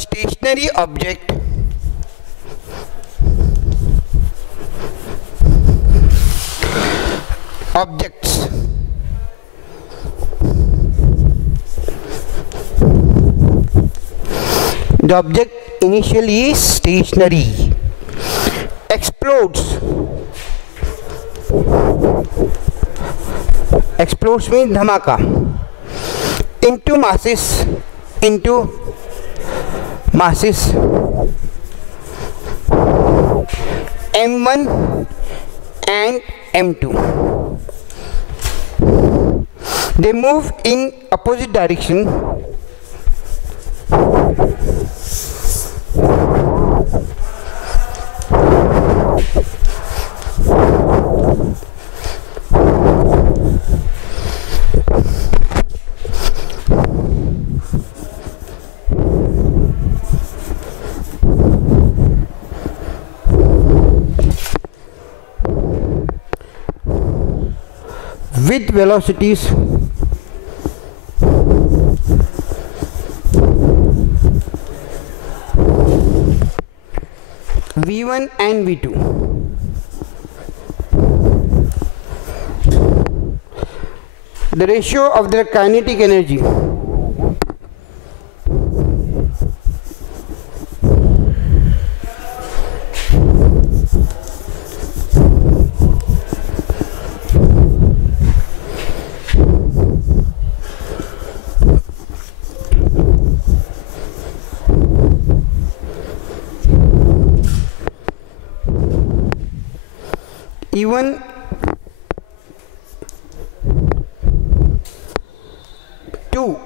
stationary object the object initially is stationary, explodes means dhamaka, into masses M1 and M2. They move in opposite direction with velocities V1 and V2. The ratio of their kinetic energy E1 2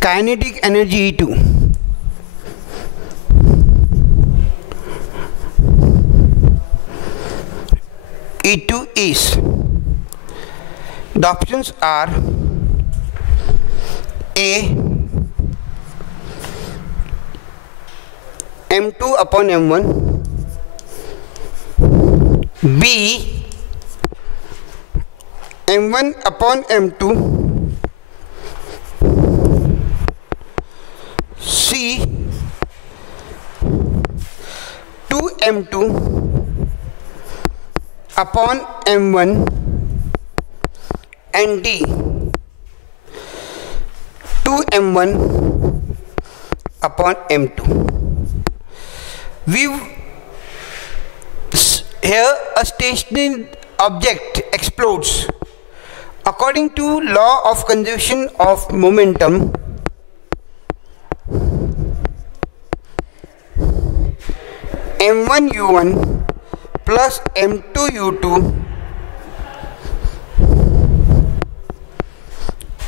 kinetic energy E2 is, the options are A M2 upon M1, B M1 upon M2, C 2M2 upon M1, and D 2M1 upon M2. Here a stationary object explodes. According to law of conservation of momentum, M1 U1 plus M2 U2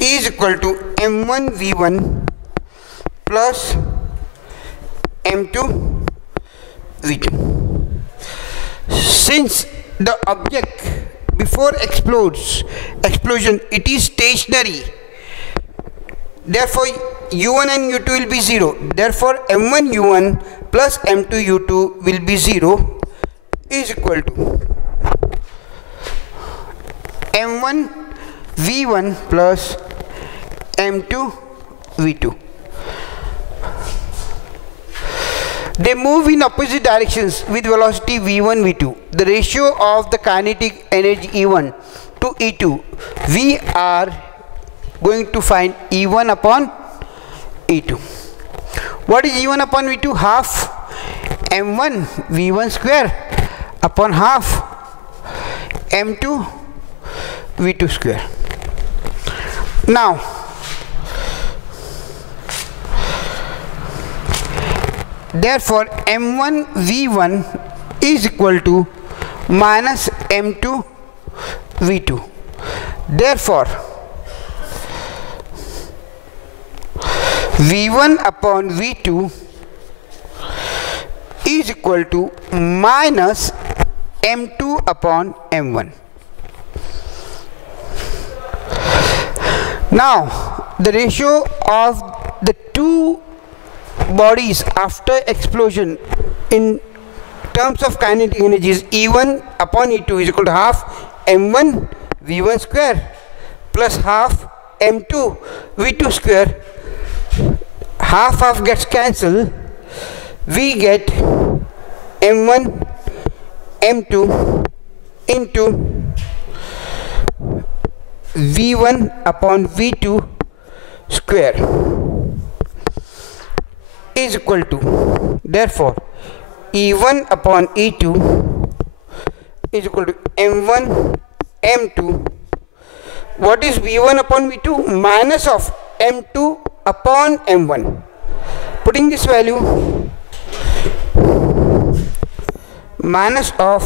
is equal to M1 V1 plus M2 V2. Since the object before explosion it is stationary, therefore U1 and U2 will be 0. Therefore M1 U1 plus M2 U2 will be 0 is equal to M1 V1 plus M2 V2. They move in opposite directions with velocity V1, V2. The ratio of the kinetic energy E1 to E2, we are going to find E1 upon E2. What is E1 upon V2? Half M1 V1 square upon half M2 V2 square. Now, therefore M1 V1 is equal to minus M2 V2. Therefore V1 upon V2 is equal to minus M2 upon M1. Now the ratio of the two bodies after explosion in terms of kinetic energy is E1 upon E2 is equal to half M1 V1 square plus half m2 v2 square, half gets cancelled, we get m1 m2 into v1 upon v2 square is equal to, therefore e1 upon e2 is equal to m1 m2. What is v1 upon v2? Minus of m2 upon m1. Putting this value, minus of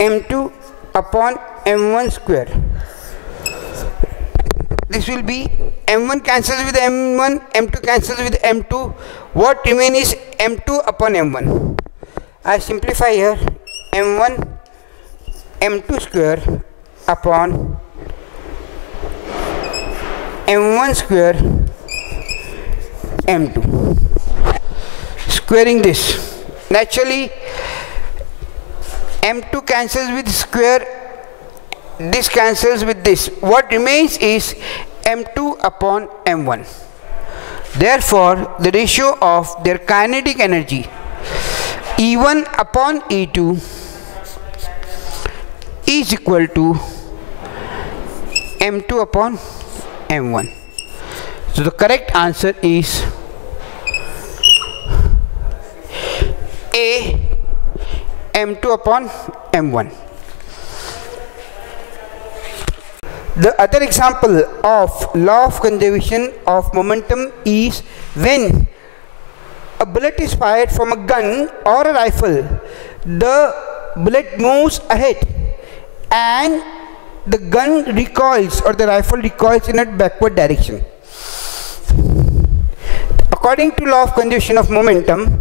m2 upon m1 square. This will be m1 cancels with m1, m2 cancels with m2. What remains is m2 upon m1. I simplify here, m1 m2 square upon m1 square m2. Squaring this, naturally m2 cancels with square, this cancels with this. What remains is m2 upon m1. Therefore, the ratio of their kinetic energy E1 upon E2 is equal to m2 upon m1. So the correct answer is A, m2 upon m1. The other example of law of conservation of momentum is when a bullet is fired from a gun or a rifle, the bullet moves ahead and the gun recoils or the rifle recoils in a backward direction. According to law of conservation of momentum,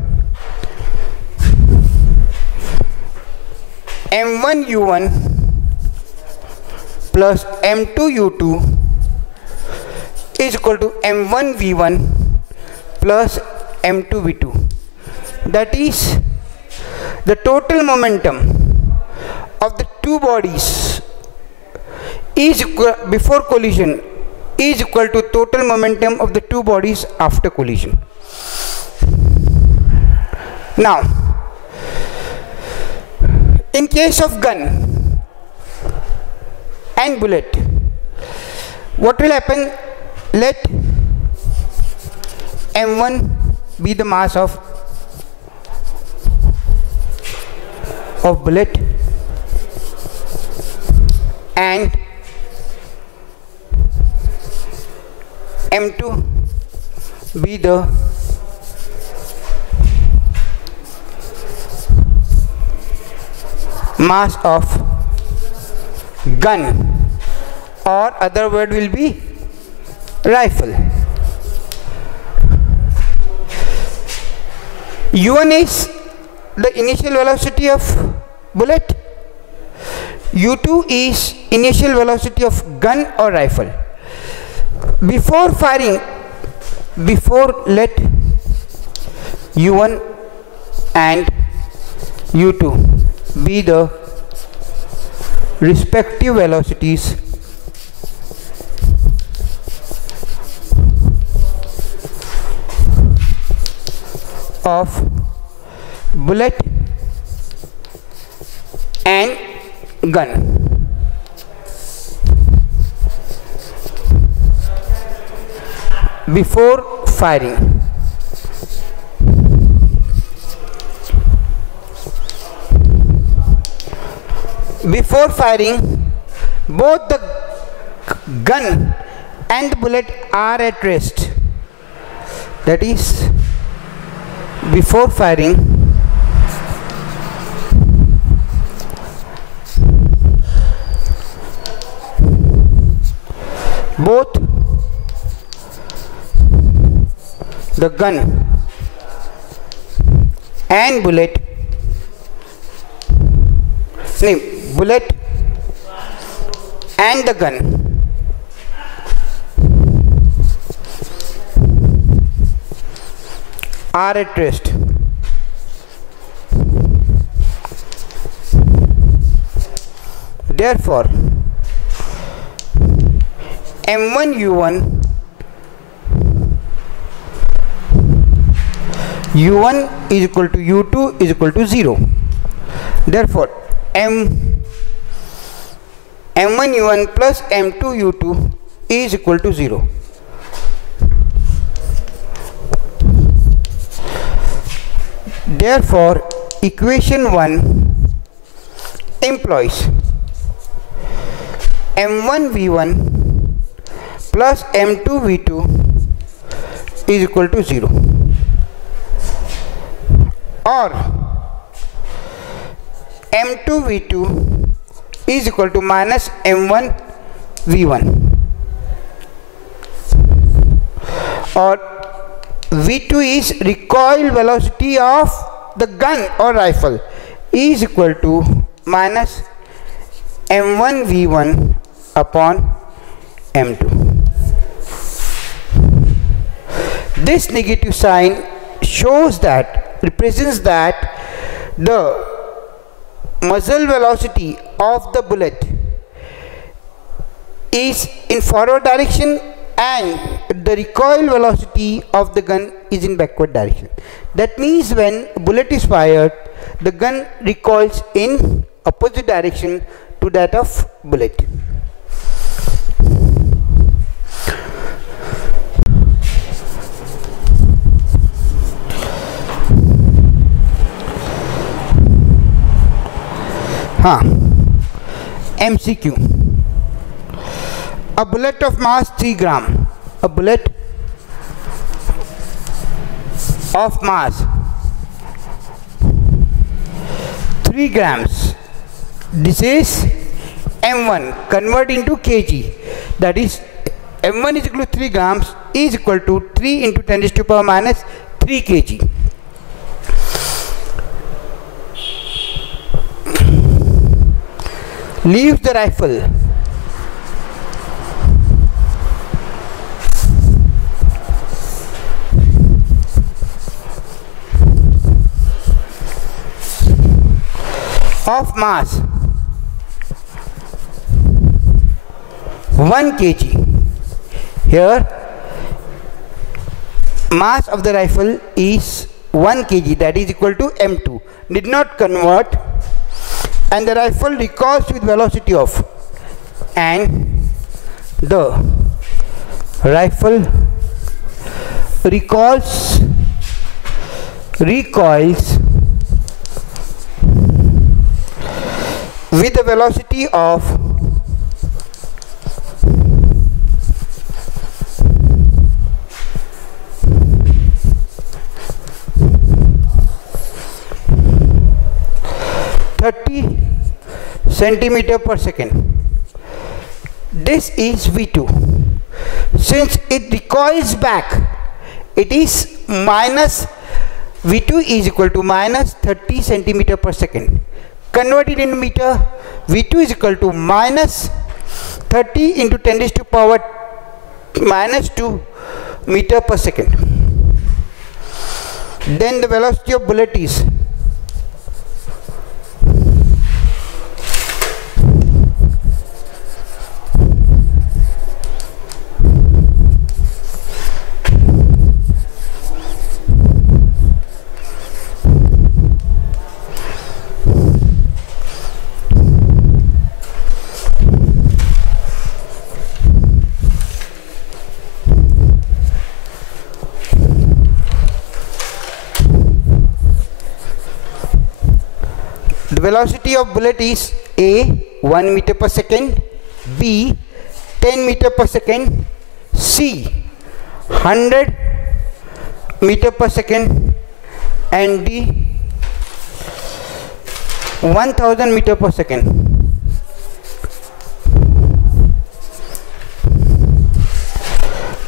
m1 u1 plus m2 u2 is equal to m1 v1 plus m2 v2. That is, the total momentum of the two bodies is equal, before collision, is equal to total momentum of the two bodies after collision. Now, in case of gun and bullet, what will happen? Let m1 be the mass of bullet and m2 be the mass of gun, or other word will be rifle. u1 is the initial velocity of bullet, u2 is initial velocity of gun or rifle. Before firing, let u1 and u2 be the respective velocities of bullet and gun. Before firing, both the gun and the bullet are at rest. That is, before firing, both the gun and bullet and the gun are at rest. Therefore, M1 U1 U1 is equal to U2 is equal to 0. Therefore, M1 U1 plus M2 U2 is equal to 0. Therefore, equation 1 implies M1 V1 plus M2 V2 is equal to 0. Or M2 V2 is equal to minus M1 V1, or V2 is recoil velocity of the gun or rifle is equal to minus M1 V1 upon M2. This negative sign shows that, represents that the muzzle velocity of the bullet is in forward direction and the recoil velocity of the gun is in backward direction. That means when a bullet is fired, the gun recoils in opposite direction to that of bullet. M.C.Q. A bullet of mass 3 gram. A bullet of mass 3 grams. This is M1. Convert into kg. That is M1 is equal to 3 grams is equal to 3 into 10 raised to power minus 3 kg. Leaves the rifle. Of mass 1 kg. Here mass of the rifle is 1 kg, that is equal to M2. Did not convert, and the rifle recoils with velocity of, and the rifle recoils with the velocity of 30 centimeter per second. This is V2. Since it recoils back, it is minus V2 is equal to minus 30 centimeter per second. Converted into meter, V2 is equal to minus 30 into 10 raised to power minus 2 meter per second. Then the velocity of bullet is velocity of bullet is A 1 meter per second, B 10 meter per second, C 100 meter per second, and D 1000 meter per second.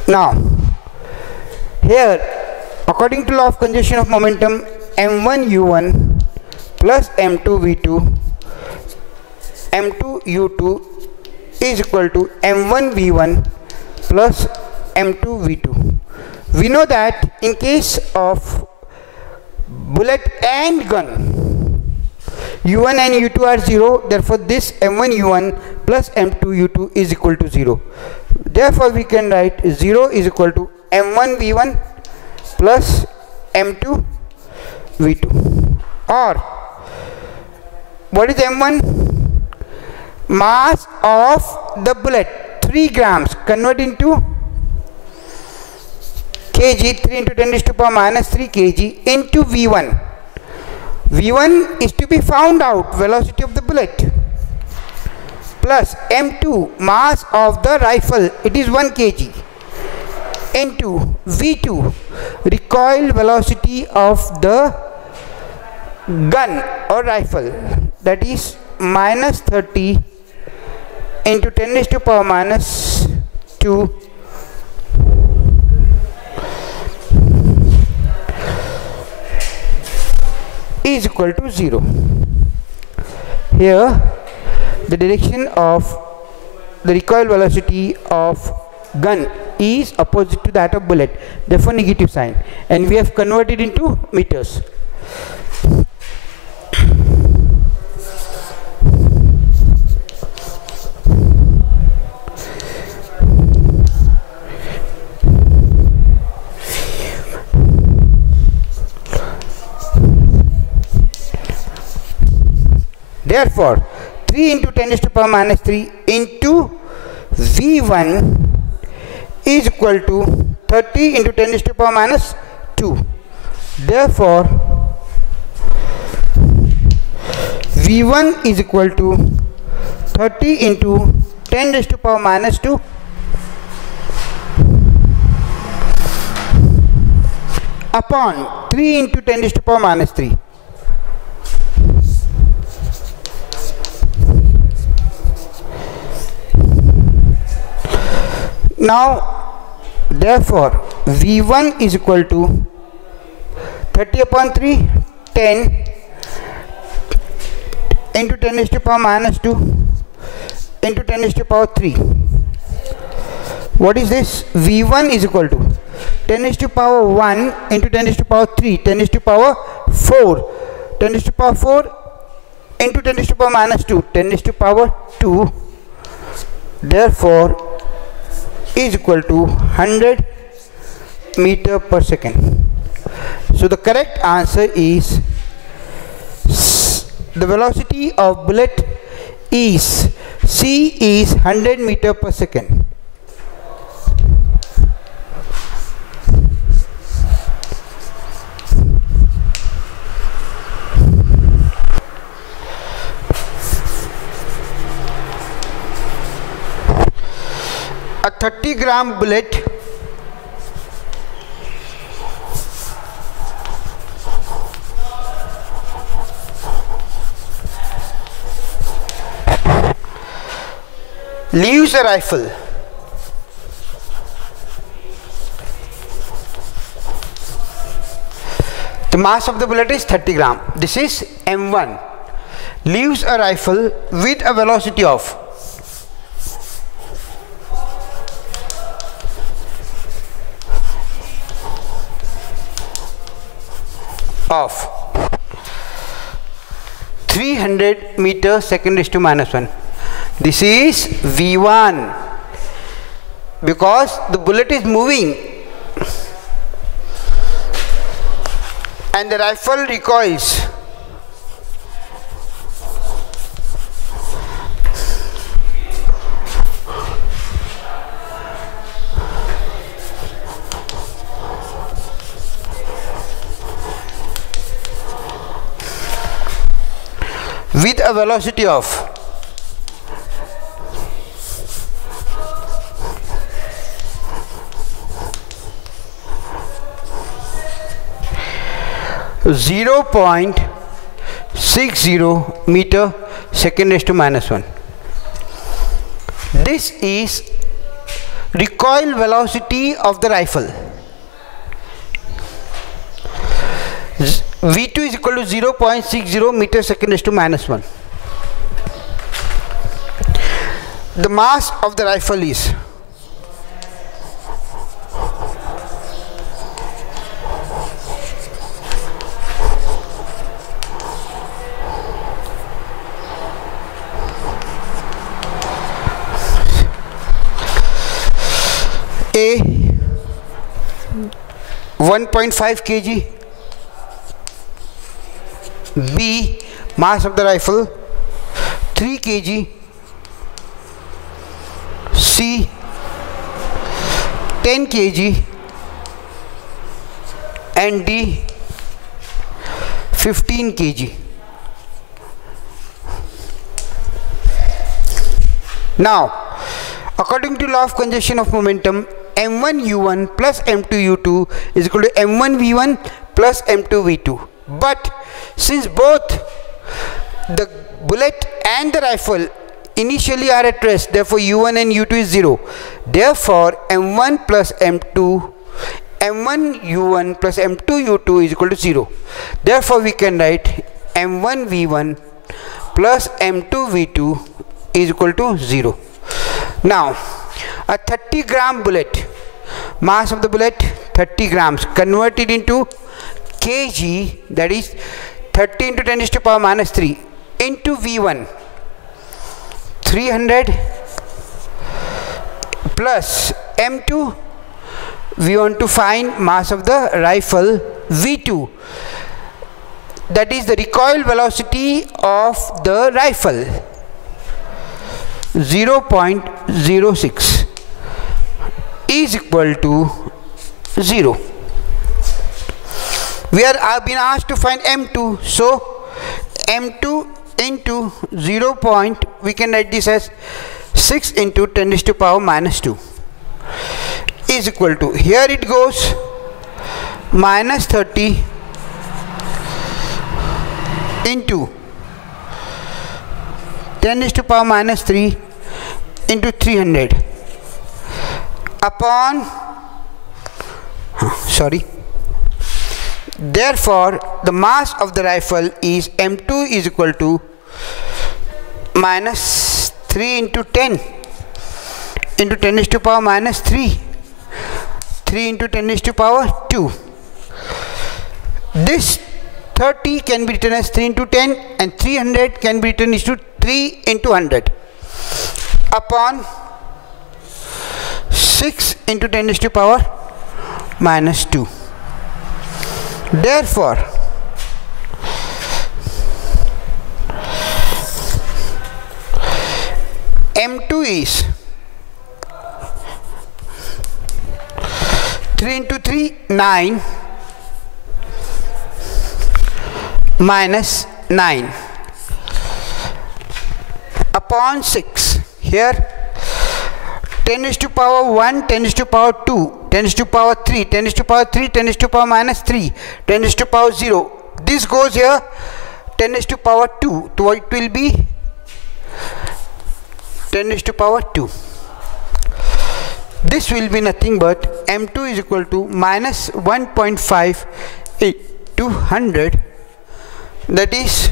Now here, according to law of conservation of momentum, M1 U1 plus M2 V2 M2 U2 is equal to M1 V1 plus M2 V2. We know that in case of bullet and gun, U1 and U2 are 0, therefore this M1 U1 plus M2 U2 is equal to 0. Therefore, we can write 0 is equal to m1 v1 plus m2 v2. Or what is m1? Mass of the bullet, 3 grams. Convert into kg, 3 into 10 raised to power minus 3 kg into v1. v1 is to be found out, velocity of the bullet, plus m2, mass of the rifle, it is 1 kg, into v2, recoil velocity of the gun or rifle, that is minus 30 into 10 raised to power minus 2 is equal to 0. Here the direction of the recoil velocity of gun is opposite to that of bullet, therefore negative sign, and we have converted into meters. Therefore, 3 into 10 raised to power minus 3 into v1 is equal to 30 into 10 raised to power minus 2. Therefore, v1 is equal to 30 into 10 raised to power minus 2 upon 3 into 10 raised to power minus 3. Now, therefore, v1 is equal to 30 upon 3, 10 into 10 raised to power minus 2 into 10 raised to power 3. What is this? v1 is equal to 10 raised to power 1 into 10 raised to power 3, 10 raised to power 4, 10 raised to power 4 into 10 raised to power minus 2, 10 raised to power 2. Therefore, is equal to 100 meter per second. So the correct answer is the velocity of bullet is c is 100 meter per second. A 30-gram bullet leaves a rifle the mass of the bullet is 30 gram. This is m1. Leaves a rifle with a velocity of of 300 meter second raised to minus 1. This is v1 because the bullet is moving and the rifle recoils. With a velocity of 0.60 meter second raised to minus 1. This is recoil velocity of the rifle. V2 is equal to 0.60 meter second raised to minus 1. The mass of the rifle is A 1.5 kg, B mass of the rifle 3 kg, C 10 kg, and D 15 kg. Now, according to law of conservation of momentum, m1u1 plus m2u2 is equal to m1v1 plus m2v2. But since both the bullet and the rifle initially are at rest, therefore u1 and u2 is 0. Therefore, m1 plus m1u1 plus m2u2 is equal to 0. Therefore, we can write m1v1 plus m2v2 is equal to 0. Now, a 30-gram bullet, mass of the bullet 30 grams, converted into kg, that is 30 into 10 to the power minus 3 into v1, 300 plus m2, we want to find mass of the rifle v2, that is the recoil velocity of the rifle, 0.06 is equal to 0. We are being asked to find m2, so m2 into 0. We can write this as 6 into 10 to the power minus 2 is equal to, here it goes, minus 30 into 10 to the power minus 3 into 300 upon, therefore the mass of the rifle is m2 is equal to minus 3 into 10 into 10 to the power minus 3 into 10 to the power 2. This 30 can be written as 3 into 10 and 300 can be written as 3 into 100 upon 6 into 10 to the power minus 2. Therefore, m2 is 3 into 3, 9 minus 9 upon 6. Here 10 is to power 1, 10 is to power 2, 10 is to power 3, 10 is to power 3, 10 is to power minus 3, 10 is to power 0. This goes here, 10 is to power 2, so it will be 10 is to power 2. This will be nothing but m2 is equal to minus 1.5 into 100, that is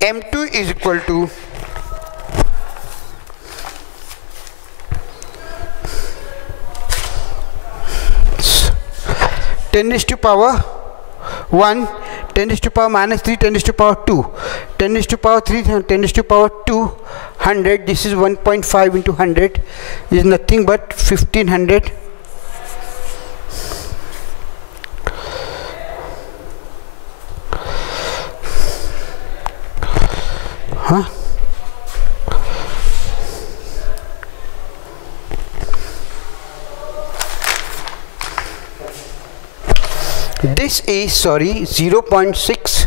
m2 is equal to 10 is to power 1, 10 is to power minus 3, 10 is to power 2, 10 is to power 3, 10 is to power 2, 100. This is 1.5 into 100 is nothing but 1500. This is 0.6.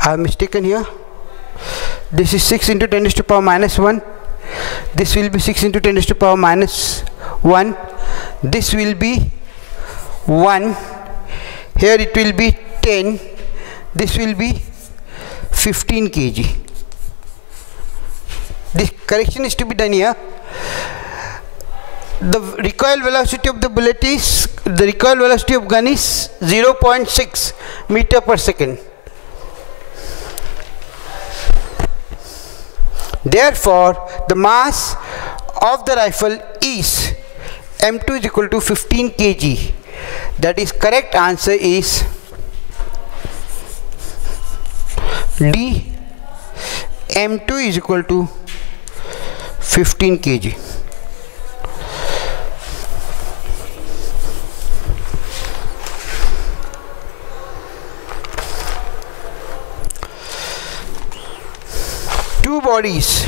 I have mistaken here. This is 6 into 10 to the power minus 1. This will be 6 into 10 to the power minus 1. This will be 1. Here it will be 10. This will be 15 kg. This correction is to be done here. The recoil velocity of the bullet is, the recoil velocity of gun is 0.6 meter per second. Therefore, the mass of the rifle is m2 is equal to 15 kg. That is, correct answer is D, M2 is equal to 15 kg. Two bodies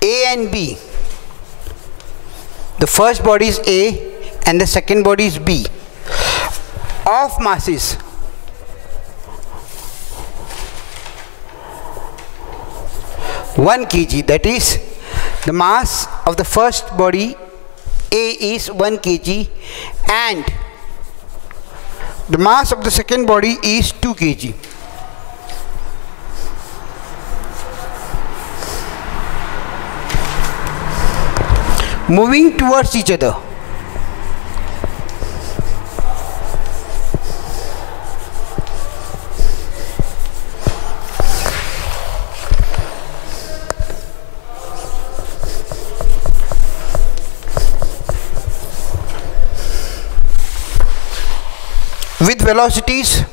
A and B. The first body is A and the second body is B, of masses 1 kg. That is, the mass of the first body A is 1 kg and the mass of the second body is 2 kg. Moving towards each other. With velocities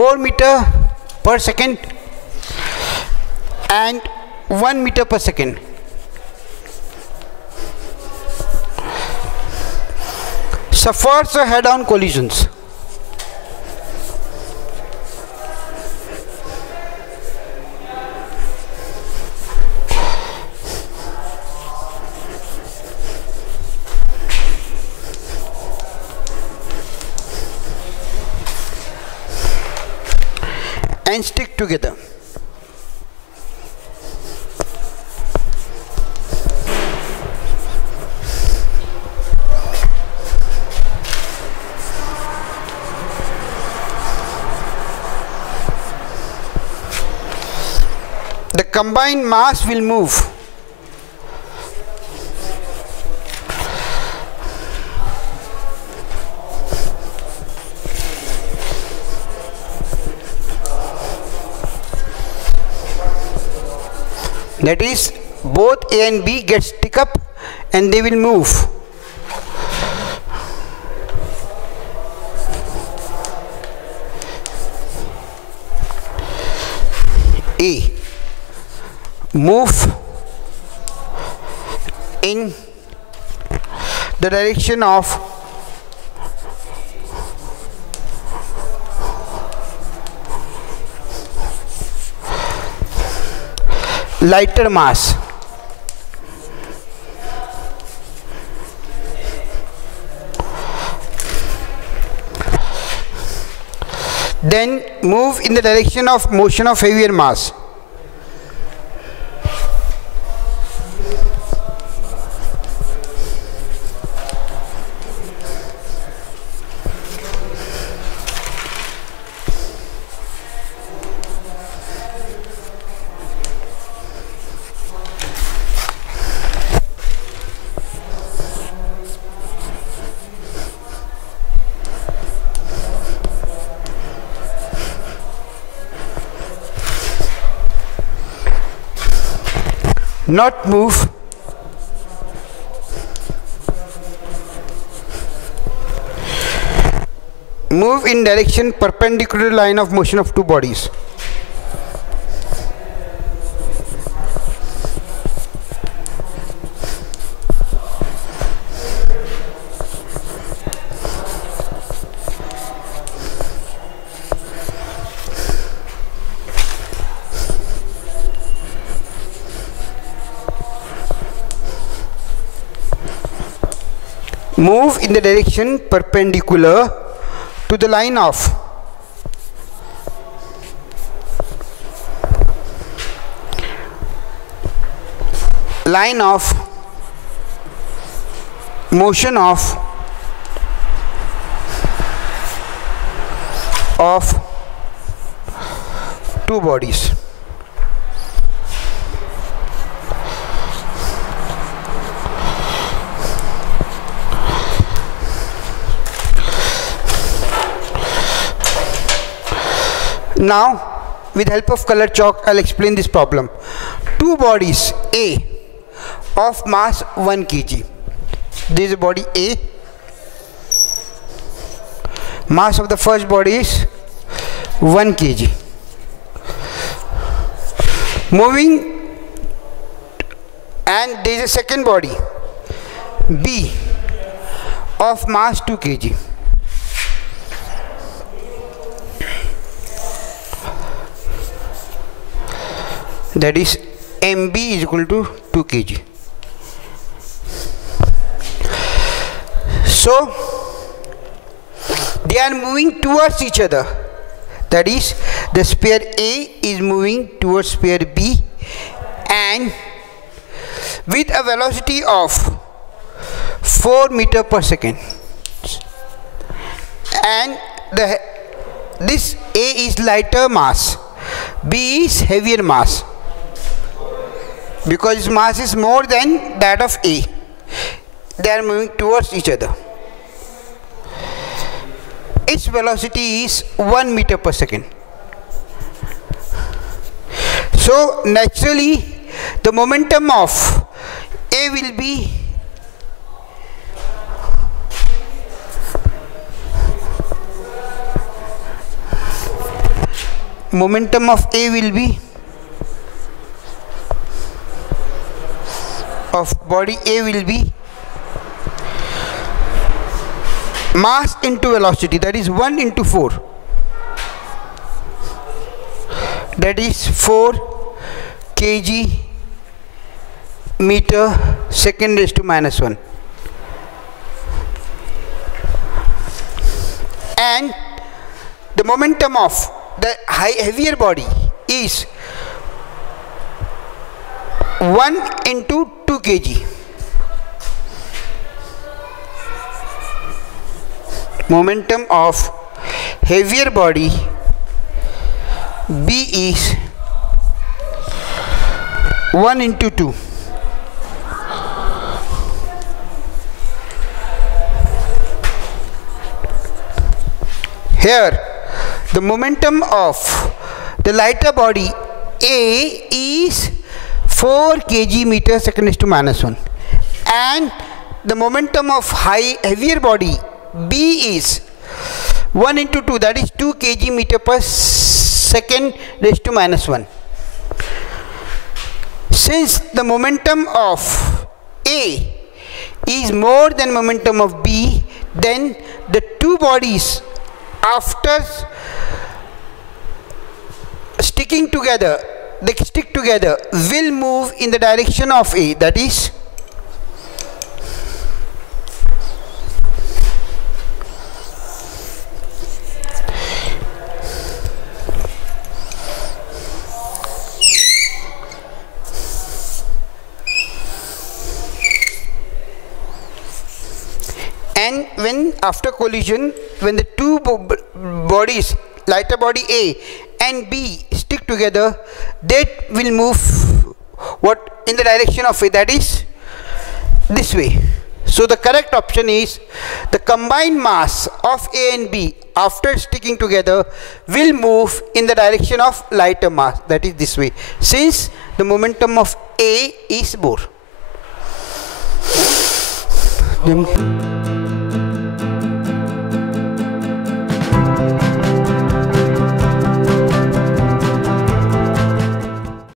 (4 meters per second and 1 meter per second. Suffers head-on collisions. And stick together. The combined mass will move that is, both A and B get stick up and they will move. A move in the direction of lighter mass. Then move in the direction of motion of heavier mass. Not move move in direction perpendicular line of motion of two bodies. Move in the direction perpendicular to the line of motion of two bodies. Now with help of color chalk, I'll explain this problem. Two bodies A of mass 1 kg. This is a body A. Mass of the first body is 1 kg. Moving, and there is a second body B of mass 2 kg. That is MB is equal to 2 kg. So they are moving towards each other. That is, the sphere A is moving towards sphere B, and with a velocity of 4 meter per second. And this A is lighter mass, B is heavier mass, because its mass is more than that of A. They are moving towards each other. Its velocity is 1 meter per second. So naturally the momentum of A will be of body A will be mass into velocity, that is 1 into 4, that is 4 kg meter second raised to minus 1. And the momentum of the heavier body is 1 into 2 kg. Momentum of heavier body B is 1 into 2. Here the momentum of the lighter body A is 4 kg meter second raised to minus 1, and the momentum of heavier body B is 1 into 2, that is 2 kg meter per second raised to minus 1. Since the momentum of A is more than momentum of B, then the two bodies, after sticking together, will move in the direction of A, that is and when after collision, when the two bodies, lighter body A and B, stick together, they will move in the direction of A, that is this way. So the correct option is the combined mass of A and B after sticking together will move in the direction of lighter mass, that is this way, since the momentum of A is more.